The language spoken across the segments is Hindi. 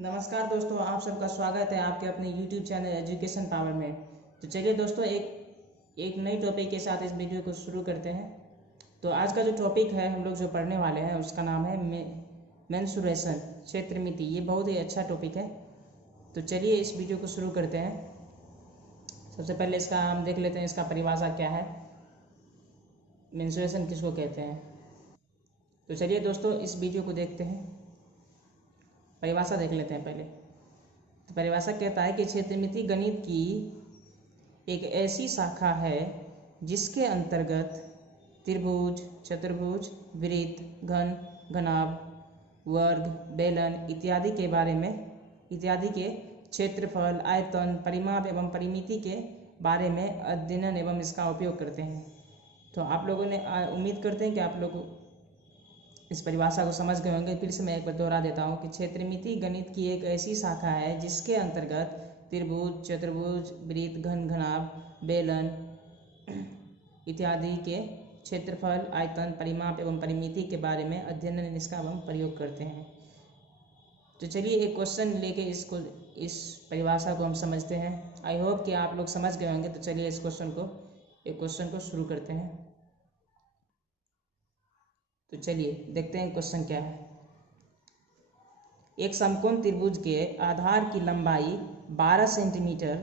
नमस्कार दोस्तों, आप सबका स्वागत है आपके अपने YouTube चैनल एजुकेशन पावर में। तो चलिए दोस्तों, एक नई टॉपिक के साथ इस वीडियो को शुरू करते हैं। तो आज का जो टॉपिक है हम लोग जो पढ़ने वाले हैं उसका नाम है मेंसुरेशन, क्षेत्र मिति। ये बहुत ही अच्छा टॉपिक है। तो चलिए इस वीडियो को शुरू करते हैं। सबसे पहले इसका हम देख लेते हैं, इसका परिभाषा क्या है, मेंसुरेशन किसको कहते हैं। तो चलिए दोस्तों इस वीडियो को देखते हैं, परिभाषा देख लेते हैं पहले। तो परिभाषा कहता है कि क्षेत्रमिति गणित की एक ऐसी शाखा है जिसके अंतर्गत त्रिभुज, चतुर्भुज, वृत्त, घन, घनाभ, वर्ग, बेलन इत्यादि के क्षेत्रफल, आयतन, परिमाप एवं परिमिति के बारे में अध्ययन एवं इसका उपयोग करते हैं। तो आप लोगों ने उम्मीद करते हैं कि आप लोग इस परिभाषा को समझ गए होंगे। फिर से मैं एक बार दोहरा देता हूँ कि क्षेत्रमिति गणित की एक ऐसी शाखा है जिसके अंतर्गत त्रिभुज, चतुर्भुज, वृत्त, घन, घनाभ, बेलन इत्यादि के क्षेत्रफल, आयतन, परिमाप एवं परिमिति के बारे में अध्ययन, इसका एवं प्रयोग करते हैं। तो चलिए एक क्वेश्चन लेके इस परिभाषा को हम समझते हैं। आई होप कि आप लोग समझ गए होंगे। तो चलिए इस क्वेश्चन को शुरू करते हैं। तो चलिए देखते हैं क्वेश्चन क्या है। एक समकोण त्रिभुज के आधार की लंबाई 12 सेंटीमीटर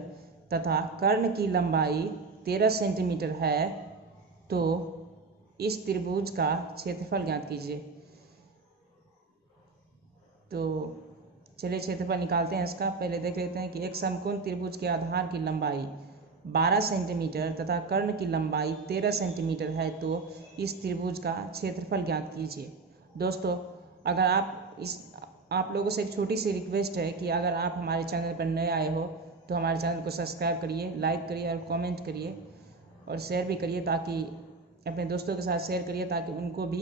तथा कर्ण की लंबाई 13 सेंटीमीटर है, तो इस त्रिभुज का क्षेत्रफल ज्ञात कीजिए। तो चलिए क्षेत्रफल निकालते हैं इसका। पहले देख लेते हैं कि एक समकोण त्रिभुज के आधार की लंबाई 12 सेंटीमीटर तथा कर्ण की लंबाई 13 सेंटीमीटर है, तो इस त्रिभुज का क्षेत्रफल ज्ञात कीजिए। दोस्तों, अगर आप लोगों से एक छोटी सी रिक्वेस्ट है कि अगर आप हमारे चैनल पर नए आए हो तो हमारे चैनल को सब्सक्राइब करिए, लाइक करिए और कमेंट करिए और शेयर भी करिए, ताकि अपने दोस्तों के साथ शेयर करिए ताकि उनको भी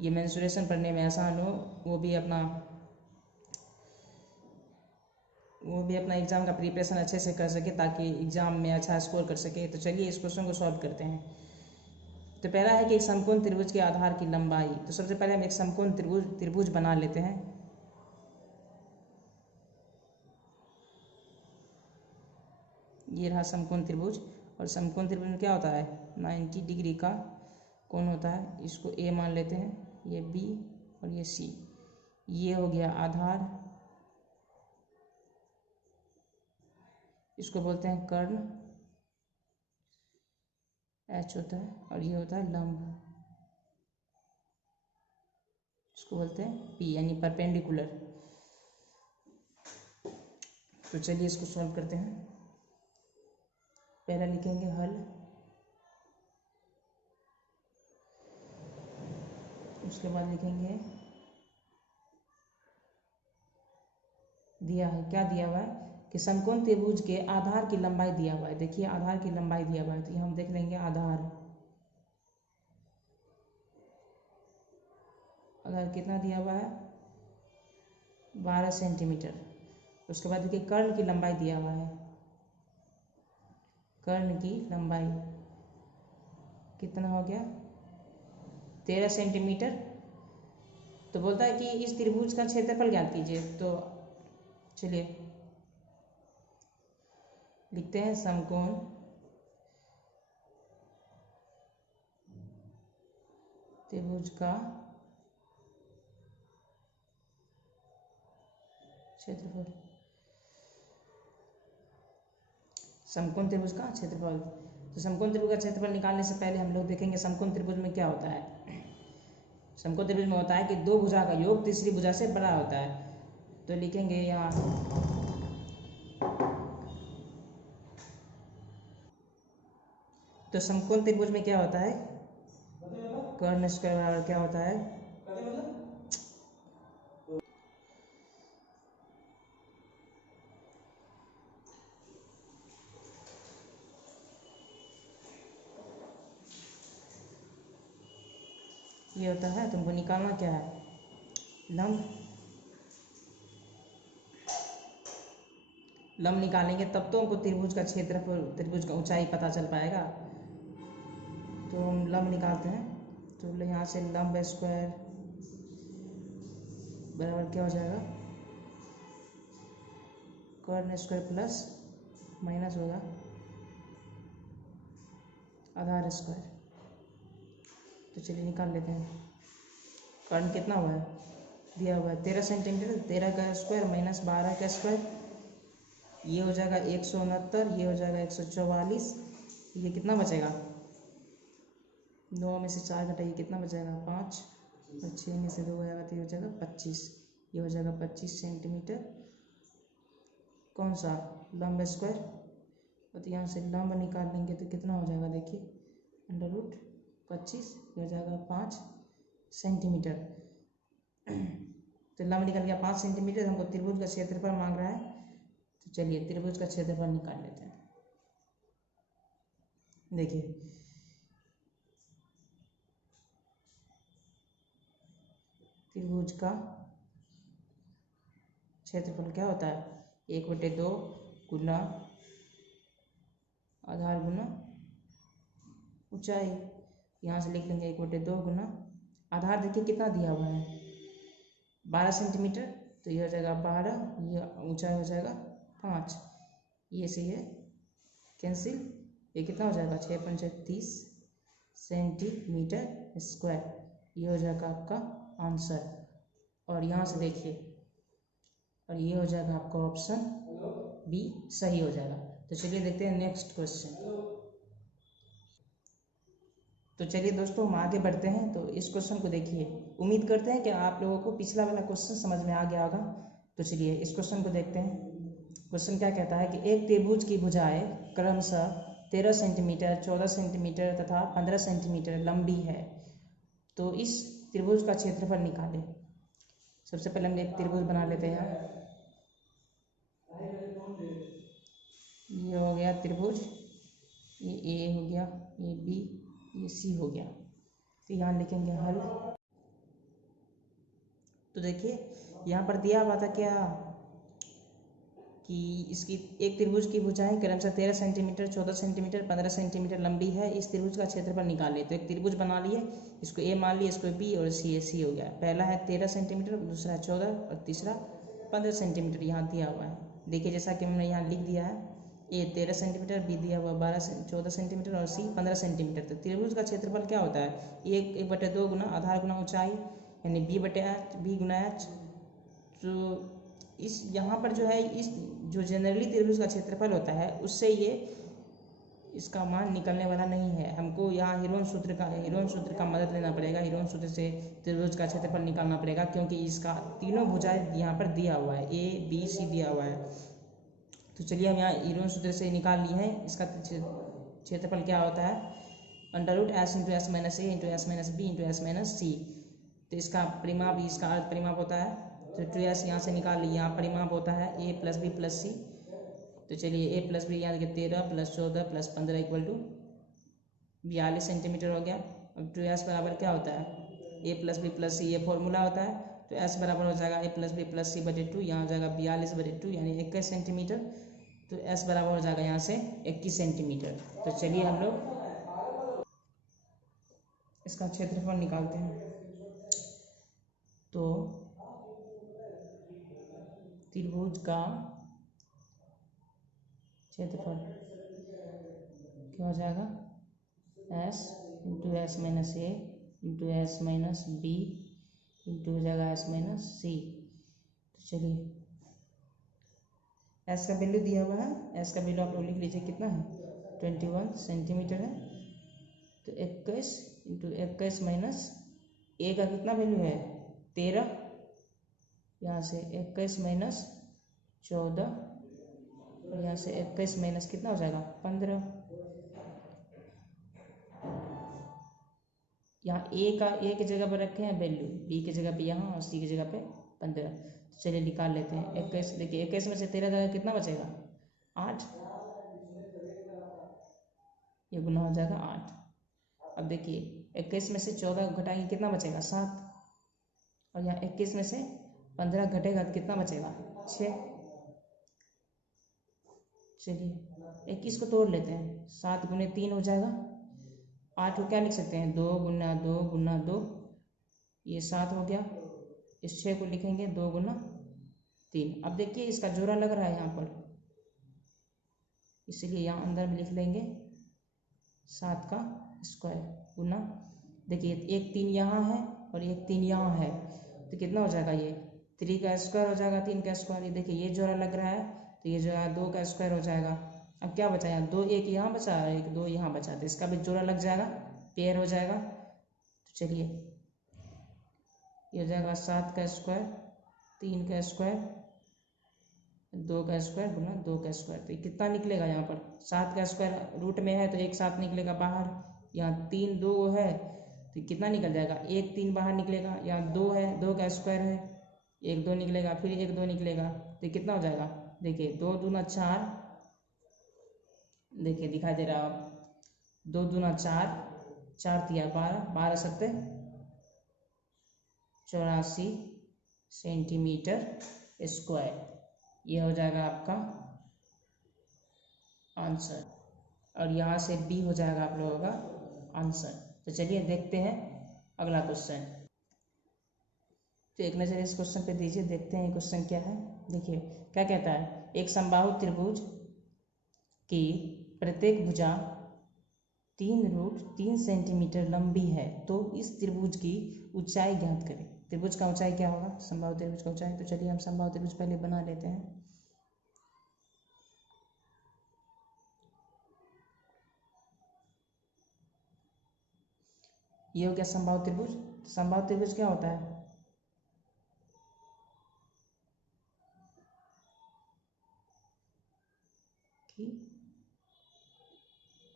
ये मेंसुरेशन पढ़ने में आसान हो, वो भी अपना एग्ज़ाम का प्रिपरेशन अच्छे से कर सके, ताकि एग्ज़ाम में अच्छा स्कोर कर सके। तो चलिए इस क्वेश्चन को सॉल्व करते हैं। तो पहला है कि एक समकोण त्रिभुज के आधार की लंबाई। तो सबसे पहले हम एक समकोण त्रिभुज बना लेते हैं। ये रहा समकोण त्रिभुज। और समकोण त्रिभुज में क्या होता है, 90 डिग्री का कोण होता है। इसको ए मान लेते हैं, ये बी और ये सी। ये हो गया आधार, इसको बोलते हैं कर्ण, एच होता है, और ये होता है लंब, इसको बोलते हैं पी यानी परपेंडिकुलर। तो चलिए इसको सॉल्व करते हैं। पहला लिखेंगे हल, उसके बाद लिखेंगे दिया है, क्या दिया हुआ है कि समकोण त्रिभुज के आधार की लंबाई दिया हुआ है। देखिए आधार की लंबाई दिया हुआ है, तो ये हम देख लेंगे आधार कितना दिया हुआ है, 12 सेंटीमीटर। उसके बाद देखिए कर्ण की लंबाई दिया हुआ है, कर्ण की लंबाई कितना हो गया, 13 सेंटीमीटर। तो बोलता है कि इस त्रिभुज का क्षेत्रफल ज्ञात कीजिए। तो चलिए लिखते हैं समकोण त्रिभुज का क्षेत्रफल, समकोण त्रिभुज का क्षेत्रफल। तो समकोण त्रिभुज का क्षेत्रफल निकालने से पहले हम लोग देखेंगे समकोण त्रिभुज में क्या होता है। समकोण त्रिभुज में होता है कि दो भुजा का योग तीसरी भुजा से बड़ा होता है। तो लिखेंगे यहाँ तो समकोण त्रिभुज में क्या होता है, कर्ण स्क्वायर बराबर क्या होता है, ये होता है। तुमको निकालना क्या है, लंब निकालेंगे तब तो हमको त्रिभुज का क्षेत्रफल, त्रिभुज का ऊंचाई पता चल पाएगा। तो हम लंब निकालते हैं। तो यहाँ से लंब स्क्वायर बराबर क्या हो जाएगा, कर्ण स्क्वायर प्लस माइनस होगा आधार स्क्वायर। तो चलिए निकाल लेते हैं। कर्ण कितना हुआ है, दिया हुआ है 13 सेंटीमीटर, 13 का स्क्वायर माइनस 12 का स्क्वायर, ये हो जाएगा 169, ये हो जाएगा 144, ये कितना बचेगा, 9 में से 4 घटाइए कितना बचेगा 5, और 6 में से 2 गया तो ये हो जाएगा 25, ये हो जाएगा 25 सेंटीमीटर। कौन सा, लंब स्क्वायर। और तो यहाँ से लंब निकाल लेंगे तो कितना हो जाएगा, देखिए √25, ये हो जाएगा 5 सेंटीमीटर। तो लंब निकल गया 5 सेंटीमीटर। हमको त्रिभुज का क्षेत्रफल मांग रहा है, तो चलिए त्रिभुज का क्षेत्रफल निकाल लेते हैं। देखिए त्रिभुज का क्षेत्रफल क्या होता है, 1/2 गुना आधार गुना ऊंचाई। यहाँ से लिख लेंगे 1/2 गुना आधार, देखिए कितना दिया हुआ है 12 सेंटीमीटर, तो ये हो जाएगा 12, ये ऊंचाई हो जाएगा 5, ये से ये कैंसिल, ये कितना हो जाएगा 6×5 30 सेंटीमीटर स्क्वायर, ये हो जाएगा आपका आंसर। और यहाँ से देखिए, और ये हो जाएगा आपका ऑप्शन बी सही हो जाएगा। तो चलिए देखते हैं नेक्स्ट क्वेश्चन। तो चलिए दोस्तों हम आगे बढ़ते हैं। तो इस क्वेश्चन को देखिए, उम्मीद करते हैं कि आप लोगों को पिछला वाला क्वेश्चन समझ में आ गया होगा। तो चलिए इस क्वेश्चन को देखते हैं। क्वेश्चन क्या कहता है कि एक त्रिभुज की भुजाएं क्रमशः 13 सेंटीमीटर, 14 सेंटीमीटर तथा 15 सेंटीमीटर लंबी है, तो इस त्रिभुज का क्षेत्रफल निकालें। सबसे पहले हम एक त्रिभुज बना लेते हैं। ये हो गया त्रिभुज, ये ए हो गया, ये बी, ये सी हो गया। तो यहाँ लिखेंगे हल। तो देखिए यहाँ पर दिया हुआ था क्या कि इसकी एक त्रिभुज की भुजाएं क्रमशः 13 सेंटीमीटर, 14 सेंटीमीटर, 15 सेंटीमीटर लंबी है, इस त्रिभुज का क्षेत्रफल निकाले। तो एक त्रिभुज बना लिए, इसको ए मान लिया, इसको बी और सी हो गया। पहला है 13 सेंटीमीटर, दूसरा है 14 और तीसरा 15 सेंटीमीटर यहाँ दिया हुआ है। देखिए जैसा कि हमने यहाँ लिख दिया है, ए 13 सेंटीमीटर, बी दिया हुआ 14 सेंटीमीटर और सी 15 सेंटीमीटर। तो त्रिभुज का क्षेत्रफल क्या होता है, 1/2 गुना आधार गुना ऊंचाई, यानी बी गुना एच। तो इस यहाँ पर जो है, इस जो जनरली त्रिभुज का क्षेत्रफल होता है उससे ये इसका मान निकलने वाला नहीं है। हमको यहाँ हीरोन सूत्र का मदद लेना पड़ेगा। हीरोन सूत्र से त्रिभुज का क्षेत्रफल निकालना पड़ेगा, क्योंकि इसका तीनों भुजाएं यहाँ पर दिया हुआ है, ए बी सी दिया हुआ है। तो चलिए हम यहाँ हीरोन सूत्र से निकाल लिए हैं। इसका क्षेत्रफल क्या होता है, √S × S - A × S - B × S - C। तो इसका परिमाप, इसका अर्ध परिमाप होता है। तो 2S यहाँ से निकाल लिए, यहाँ परिमाप होता है A + B + C। तो चलिए A + B यहाँ देखिए 13 + 14 + 15 = 42 सेंटीमीटर हो गया। अब 2S बराबर क्या होता है, A + B + C, ये फॉर्मूला होता है। तो S बराबर हो जाएगा A + B + C/2, यहाँ हो जाएगा 42/2 यानी 21 सेंटीमीटर। तो S बराबर हो जाएगा यहाँ से 21 सेंटीमीटर। तो चलिए हम लोग इसका क्षेत्रफल निकालते हैं। तो त्रिभुज का क्षेत्रफल क्या हो जाएगा, S × S - A × S - B हो जाएगा S - C। तो चलिए S का वैल्यू दिया हुआ है, S का वैल्यू आप लोग लिख लीजिए कितना है, 21 सेंटीमीटर है। तो 21 × 21 - A का कितना वैल्यू है 13, यहाँ से 21 - 14 और यहाँ से 21 - कितना हो जाएगा 15। यहाँ A की जगह पर रखे हैं वैल्यू, B की जगह पे यहाँ और C की जगह पे 15। तो चलिए निकाल लेते हैं 21। देखिए 21 में से 13 का कितना बचेगा 8, ये गुना हो जाएगा 8। अब देखिए 21 में से 14 घटाएंगे कितना बचेगा 7, और यहाँ 21 में से 15 घटेगा तो कितना बचेगा 6। चलिए 21 को तोड़ लेते हैं, 7 × 3 हो जाएगा 8 को क्या लिख सकते हैं 2 × 2 × 2, ये 7 हो गया। इस 6 को लिखेंगे 2 गुना 3। अब देखिए इसका जोड़ा लग रहा है यहाँ पर, इसलिए यहाँ अंदर में लिख लेंगे 7 का स्क्वायर गुना, देखिए एक 3 यहाँ है और एक 3 यहाँ है, तो कितना हो जाएगा, ये 3 का स्क्वायर हो जाएगा, 3 का स्क्वायर। ये देखिए ये जोड़ा लग रहा है, तो ये जो है 2 का स्क्वायर हो जाएगा। अब क्या बचा यहाँ, 2 एक यहाँ बचा और 1 2 यहाँ बचा, तो इसका भी जोड़ा लग जाएगा, पेयर हो जाएगा। तो चलिए ये हो जाएगा 7 का स्क्वायर 3 का स्क्वायर 2 का स्क्वायर गुना 2 का स्क्वायर। तो ये कितना निकलेगा, यहाँ पर 7 का स्क्वायर रूट में है तो एक 7 निकलेगा बाहर, यहाँ 3 2 है तो कितना निकल जाएगा, 1 3 बाहर निकलेगा, यहाँ 2 है 2 का स्क्वायर है, 1 2 निकलेगा, फिर 1 2 निकलेगा, तो कितना हो जाएगा, देखिए 2 दूना 4, देखिए दिखाई दे रहा है आप, 2 दूना 4 4 तिया 12 12 सत्ते 84 सेंटीमीटर स्क्वायर। ये हो जाएगा आपका आंसर, और यहाँ से बी हो जाएगा आप लोगों का आंसर। तो चलिए देखते हैं अगला क्वेश्चन। तो एक नज़र इस क्वेश्चन पे दीजिए, देखते हैं क्वेश्चन क्या है। देखिए क्या कहता है, एक समबाहु त्रिभुज की प्रत्येक भुजा 3√3 सेंटीमीटर लंबी है, तो इस त्रिभुज की ऊंचाई ज्ञात करें। त्रिभुज का ऊंचाई क्या होगा, समबाहु त्रिभुज का ऊंचाई। तो चलिए हम समबाहु त्रिभुज पहले बना लेते हैं। ये हो गया समबाहु त्रिभुज। समबाहु त्रिभुज क्या होता है, कि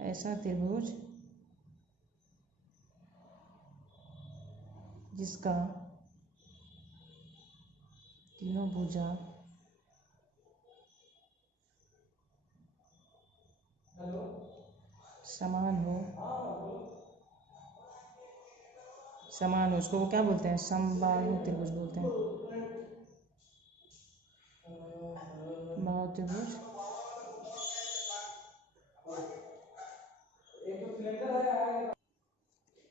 ऐसा त्रिभुज जिसका तीनों भुजा समान हो, उसको वो क्या बोलते हैं, समबाहु त्रिभुज बोलते हैं। बाहु त्रिभुज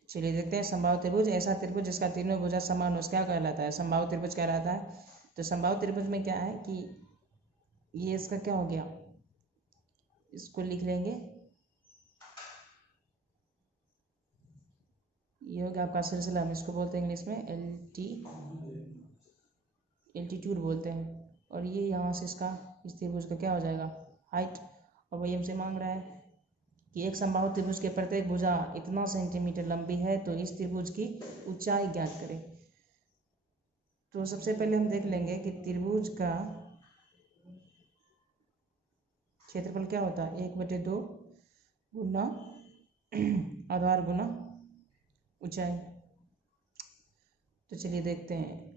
चलिए देखते हैं समबाहु त्रिभुज, ऐसा त्रिभुज जिसका तीनों भुजा समान हो, क्या कहलाता है, समबाहु त्रिभुज कहलाता है। तो समबाहु त्रिभुज में क्या है कि ये इसका क्या हो गया, इसको लिख लेंगे, ये हो गया आपका सिलसिला, हम इसको बोलते हैं इंग्लिश में एल्टीट्यूड बोलते हैं। और ये यहाँ से इसका इस त्रिभुज का क्या हो जाएगा, हाइट। और वही हमसे मांग रहा है कि एक समबाहु त्रिभुज के प्रत्येक भुजा इतना सेंटीमीटर लंबी है, तो इस त्रिभुज की ऊंचाई ज्ञात करें। तो सबसे पहले हम देख लेंगे कि त्रिभुज का क्षेत्रफल क्या होता है, 1/2 गुना आधार गुना ऊंचाई। तो चलिए देखते हैं,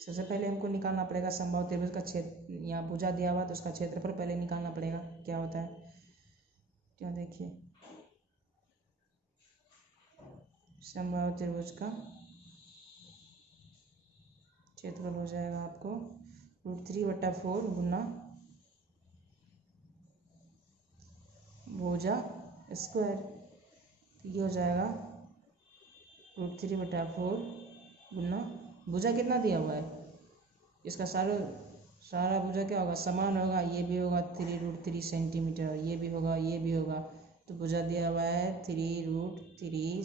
सबसे पहले हमको निकालना पड़ेगा समबाहु त्रिभुज का क्षेत्र, यहाँ भुजा दिया हुआ तो उसका क्षेत्रफल पहले निकालना पड़ेगा क्या होता है। क्या देखिए समबाहु त्रिभुज का क्षेत्रफल हो जाएगा आपको √3/4 गुना भुजा स्क्वायर। ये हो जाएगा √3/4 गुना भुजा कितना दिया हुआ है, इसका सारा भुजा क्या होगा, समान होगा, ये भी होगा 3√3 सेंटीमीटर और ये भी होगा, ये भी होगा। तो भुजा दिया हुआ है 3√3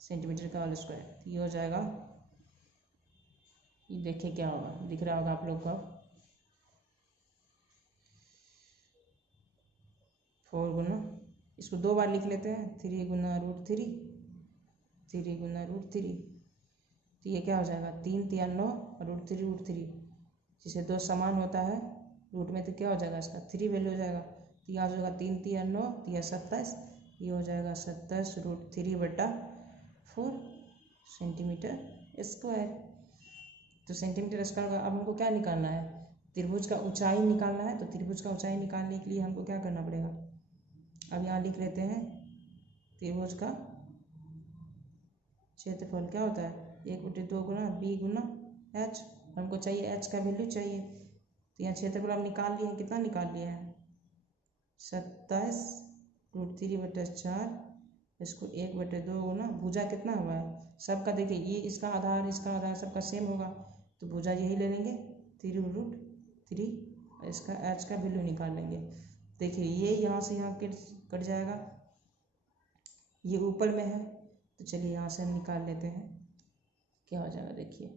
सेंटीमीटर का होल स्क्वायर। ये हो जाएगा, ये देखिए क्या होगा, दिख रहा होगा आप लोग को, 4 गुना, इसको 2 बार लिख लेते हैं, 3 गुना √3 3 गुना √3। तो ये क्या हो जाएगा, 3 3 9 और √3 जिसे 2 समान होता है रूट में, तो क्या हो जाएगा, इसका 3 वैल्यू हो जाएगा। तो यहाँ हो जाएगा 3 3 9 तो यह 27, ये हो जाएगा 27 √3/4 सेंटीमीटर स्क्वायर। तो सेंटीमीटर स्क्वायर का अब हमको क्या निकालना है, त्रिभुज का ऊंचाई निकालना है। तो त्रिभुज का ऊंचाई निकालने के लिए हमको क्या करना पड़ेगा, अब यहाँ लिख लेते हैं त्रिभुज का क्षेत्रफल क्या होता है, 1/2 गुना बी गुना एच। हमको चाहिए एच का वैल्यू चाहिए, तो यहाँ क्षेत्रफल हम निकाल लिए, कितना निकाल लिया है, 27 √3/4 इसको 1/2 गुना भुजा कितना हुआ है सबका, देखिए ये इसका आधार सबका सेम होगा, तो भुजा यही ले लेंगे 3√3, इसका h का वैल्यू निकाल लेंगे। देखिए ये यहाँ से यहाँ कट जाएगा, ये ऊपर में है, तो चलिए यहाँ से हम निकाल लेते हैं क्या हो जाएगा। देखिए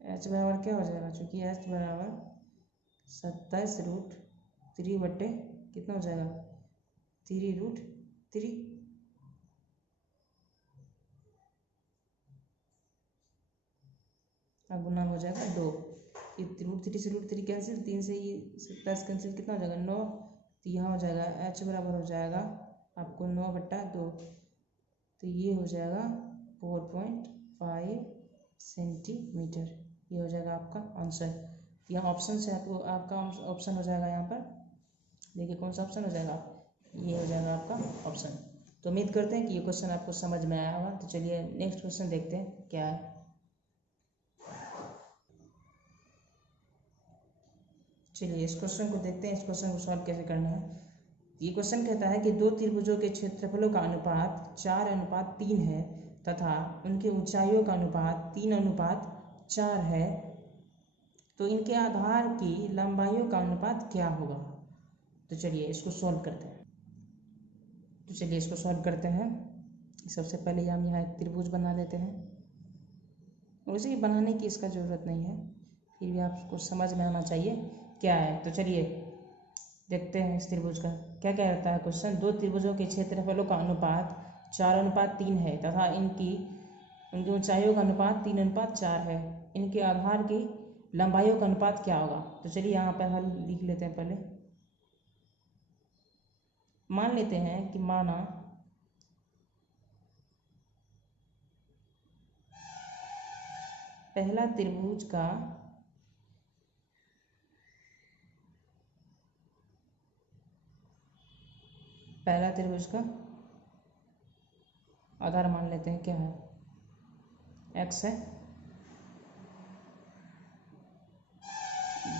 h बराबर क्या हो जाएगा, चूँकि h बराबर 27√3 बटे कितना हो जाएगा 3√3, अब गुना हो जाएगा 2, ये √3 से √3 कैंसिल, 3 से ये 27 कैंसिल, कितना हो जाएगा 9, तो यहाँ हो जाएगा h बराबर हो जाएगा आपको 9/2, तो ये हो जाएगा 4.5 सेंटीमीटर, ये हो जाएगा आपका आंसर। यहाँ ऑप्शन से आपका ऑप्शन हो जाएगा, यहाँ पर देखिए कौन सा ऑप्शन हो जाएगा, ये हो जाएगा आपका ऑप्शन। तो उम्मीद करते हैं कि ये क्वेश्चन आपको समझ में आया होगा। तो चलिए नेक्स्ट क्वेश्चन देखते हैं क्या है। चलिए इस क्वेश्चन को देखते हैं, इस क्वेश्चन को सॉल्व कैसे करना है। ये क्वेश्चन कहता है कि दो त्रिभुजों के क्षेत्रफलों का अनुपात 4:3 है तथा उनके ऊंचाइयों का अनुपात 3:4 है, तो इनके आधार की लंबाइयों का अनुपात क्या होगा। तो चलिए इसको सॉल्व करते हैं। सबसे पहले हम यहाँ एक त्रिभुज बना लेते हैं, वैसे ही बनाने की इसका ज़रूरत नहीं है, फिर भी आपको समझ में आना चाहिए क्या है। तो चलिए देखते हैं इस त्रिभुज का क्या कहता है क्वेश्चन। दो त्रिभुजों के क्षेत्रफलों का अनुपात 4:3 है तथा उनकी ऊंचाइयों का अनुपात 3:4 है, इनके आधार की लंबाइयों का अनुपात क्या होगा। तो चलिए यहाँ पर हल लिख लेते हैं। पहले मान लेते हैं कि माना पहला त्रिभुज का आधार मान लेते हैं क्या है, x है।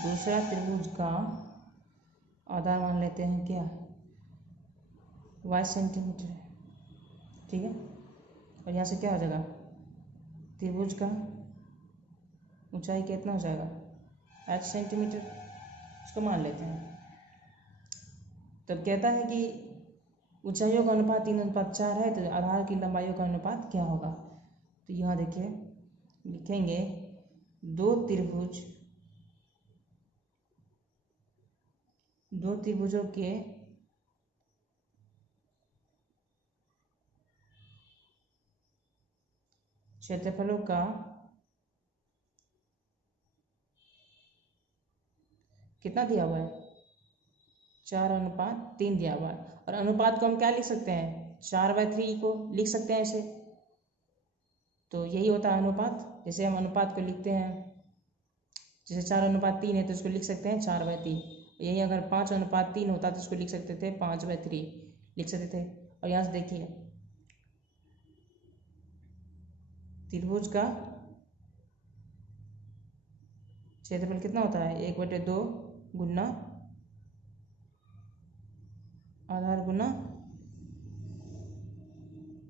दूसरा त्रिभुज का आधार मान लेते हैं क्या, y सेंटीमीटर है, ठीक है। और यहाँ से क्या हो जाएगा, त्रिभुज का ऊंचाई कितना हो जाएगा h सेंटीमीटर, इसको मान लेते हैं। तब कहता है कि ऊंचाइयों का अनुपात 3:4 है, तो आधार की लंबाइयों का अनुपात क्या होगा। तो यहाँ देखिए लिखेंगे दो त्रिभुजों के क्षेत्रफलों का कितना दिया हुआ है, 4:3 दिया हुआ है। और अनुपात को हम क्या लिख सकते हैं, 4/3 को लिख सकते हैं ऐसे, तो यही होता है अनुपात। जैसे हम अनुपात को लिखते हैं, जैसे 4:3 है तो इसको लिख सकते हैं 4/3, यही अगर 5:3 होता तो इसको लिख सकते थे 5/3 लिख सकते थे। और यहाँ से देखिए त्रिभुज का क्षेत्रफल कितना होता है, 1/2 गुना आधार गुना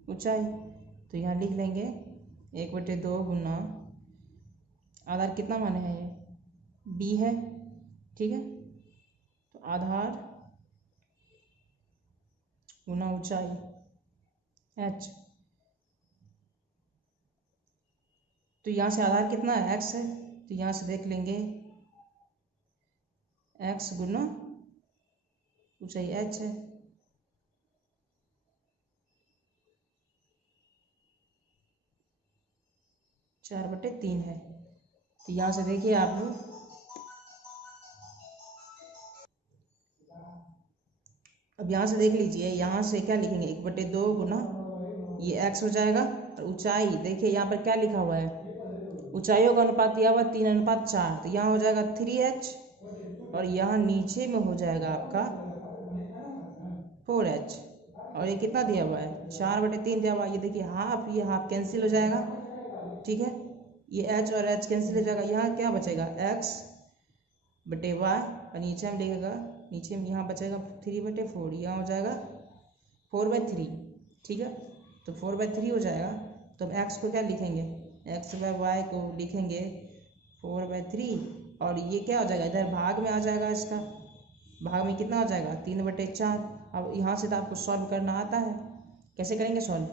ऊंचाई। तो यहाँ लिख लेंगे 1/2 गुना आधार कितना माने हैं, ये b है, ठीक है। तो आधार गुना ऊंचाई h, तो यहाँ से आधार कितना है x है, तो यहाँ से देख लेंगे x गुना ऊंचाई h है। चार बटे तीन है। तो यहाँ से देखिए आप लोग, अब यहाँ से देख लीजिए, यहाँ से क्या लिखेंगे 1/2 गुना ये x हो जाएगा। और ऊंचाई देखिए यहाँ पर क्या लिखा हुआ है, ऊंचाइयों का अनुपात दिया हुआ 3:4, तो यहाँ हो जाएगा 3h, और यहाँ नीचे में हो जाएगा आपका 4h। और ये कितना दिया हुआ है, 4/3 दिया हुआ है। ये देखिए हाफ, ये हाफ कैंसिल हो जाएगा, ठीक है। ये h और h कैंसिल हो जाएगा, यहाँ क्या बचेगा x बटे वाई, और नीचे हम लिखेगा, नीचे में यहाँ बचेगा 3/4, यहाँ हो जाएगा 4/3, ठीक है। तो 4/3 हो जाएगा, तो हम एक्स को क्या लिखेंगे, एक्स बाय वाई को लिखेंगे 4/3, और ये क्या हो जाएगा, इधर भाग में आ जाएगा, इसका भाग में कितना हो जाएगा 3/4। अब यहाँ से तो आपको सॉल्व करना आता है, कैसे करेंगे सॉल्व,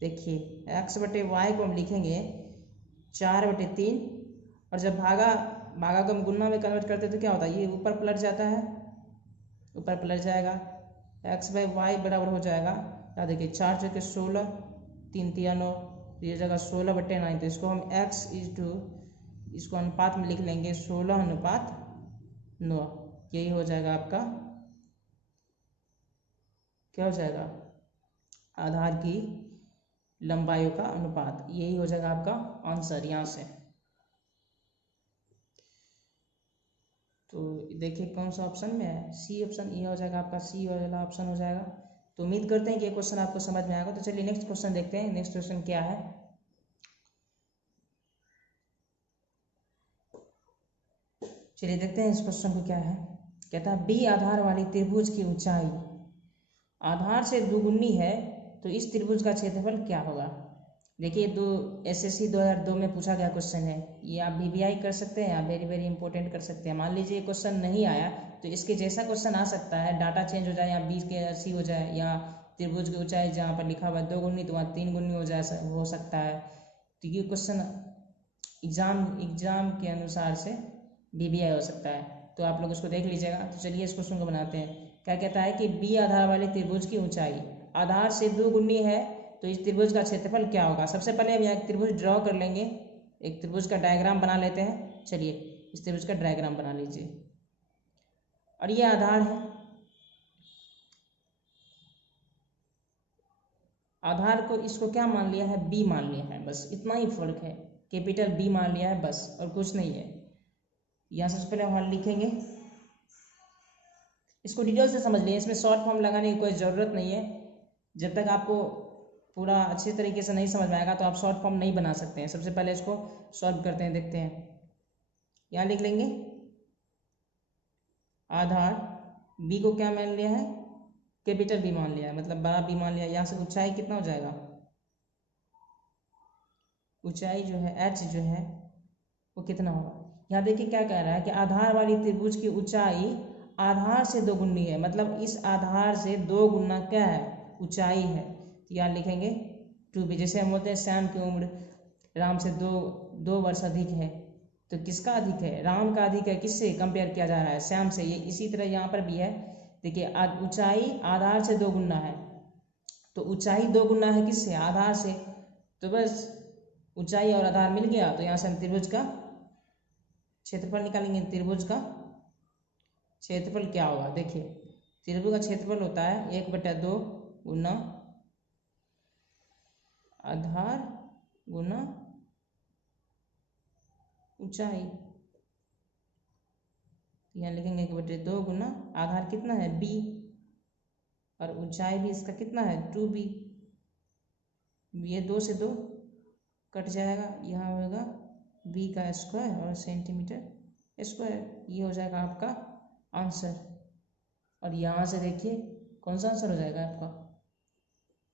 देखिए एक्स बटे वाई को हम लिखेंगे 4/3, और जब भागा को हम गुना में कन्वर्ट करते हैं तो क्या होता है, ये ऊपर पलट जाता है, ऊपर पलट जाएगा, एक्स बाई वाई बराबर हो जाएगा, या देखिए 4 चौके 16, 3 तिया 9, ये जगह 16/9, तो इसको हम एक्स इसको अनुपात में लिख लेंगे 16:9, यही हो जाएगा आपका, क्या हो जाएगा, आधार की लंबाइयों का अनुपात, यही हो जाएगा आपका आंसर यहाँ से। तो देखिए कौन सा ऑप्शन में है, सी ऑप्शन, ये हो जाएगा आपका, सी वाला ऑप्शन हो जाएगा। तो उम्मीद करते हैं कि ये क्वेश्चन आपको समझ में आएगा। तो चलिए नेक्स्ट क्वेश्चन देखते हैं, नेक्स्ट क्वेश्चन क्या है। चलिए देखते हैं इस क्वेश्चन को क्या है। कहता है बी आधार वाली त्रिभुज की ऊंचाई आधार से दुगुनी है, तो इस त्रिभुज का क्षेत्रफल क्या होगा। देखिए SSC 2002 में पूछा गया क्वेश्चन है, ये आप VBI कर सकते हैं, आप वेरी वेरी इंपॉर्टेंट कर सकते हैं। मान लीजिए क्वेश्चन नहीं आया तो इसके जैसा क्वेश्चन आ सकता है, डाटा चेंज हो जाए, या 20 के 80 हो जाए, या त्रिभुज की ऊंचाई जहाँ पर लिखा हुआ है 2 गुनी तो वहाँ 3 गुनी हो सकता है। तो ये क्वेश्चन एग्जाम के अनुसार से VBI हो सकता है, तो आप लोग उसको देख लीजिएगा। तो चलिए इस क्वेश्चन को बनाते हैं। क्या कहता है कि बी आधार वाले त्रिभुज की ऊंचाई आधार से 2 गुनी है, तो इस त्रिभुज का क्षेत्रफल क्या होगा। सबसे पहले हम यहाँ एक त्रिभुज ड्रॉ कर लेंगे, एक त्रिभुज का डायग्राम बना लेते हैं। चलिए इस त्रिभुज का डायग्राम बना लीजिए, और ये आधार है, आधार को इसको क्या मान लिया है, बी मान लिया है, बस इतना ही फर्क है, कैपिटल बी मान लिया है बस, और कुछ नहीं है। यहाँ सबसे पहले हम लिखेंगे, इसको डिटेल से समझ लिए, इसमें शॉर्ट फॉर्म लगाने की कोई ज़रूरत नहीं है। जब तक आपको पूरा अच्छे तरीके से नहीं समझ में आएगा तो आप शॉर्ट फॉर्म नहीं बना सकते हैं। सबसे पहले इसको सॉल्व करते हैं, देखते हैं। यहाँ लिख लेंगे आधार, बी को क्या मान लिया है, कैपिटल बी मान लिया है, मतलब बड़ा बी मान लिया। यहाँ से ऊंचाई कितना हो जाएगा, ऊंचाई जो है एच जो है वो कितना होगा। यहाँ देखिए क्या कह रहा है कि आधार वाली त्रिभुज की ऊंचाई आधार से 2 गुनी है, मतलब इस आधार से 2 गुना क्या है, ऊंचाई है। तो यहाँ लिखेंगे 2b, जैसे हम बोलते हैं श्याम की उम्र राम से 2 वर्ष अधिक है, तो किसका अधिक है, राम का अधिक है। किससे कंपेयर किया जा रहा है, श्याम से। ये इसी तरह यहाँ पर भी है, देखिए ऊंचाई आधार से 2 गुना है, तो ऊंचाई 2 गुना है किससे, आधार से। तो बस ऊंचाई और आधार मिल गया, तो यहाँ से हम त्रिभुज का क्षेत्रफल निकालेंगे। त्रिभुज का क्षेत्रफल क्या होगा, देखिए त्रिभुज का क्षेत्रफल होता है 1/2 गुना आधार गुना ऊंचाई। यहाँ लिखेंगे 1/2 गुना आधार कितना है b, और ऊंचाई भी इसका कितना है 2b। ये 2 से 2 कट जाएगा, यहाँ होगा b का स्क्वायर और सेंटीमीटर स्क्वायर, ये हो जाएगा आपका आंसर। और यहाँ से देखिए कौन सा आंसर हो जाएगा आपका,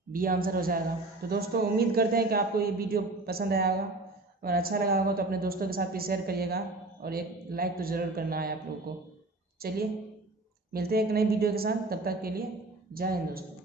बी आंसर हो जाएगा। तो दोस्तों उम्मीद करते हैं कि आपको ये वीडियो पसंद आया होगा, और अच्छा लगा होगा तो अपने दोस्तों के साथ भी शेयर करिएगा, और एक लाइक तो ज़रूर करना है आप लोगों को। चलिए मिलते हैं एक नई वीडियो के साथ, तब तक के लिए जय हिंद दोस्तों।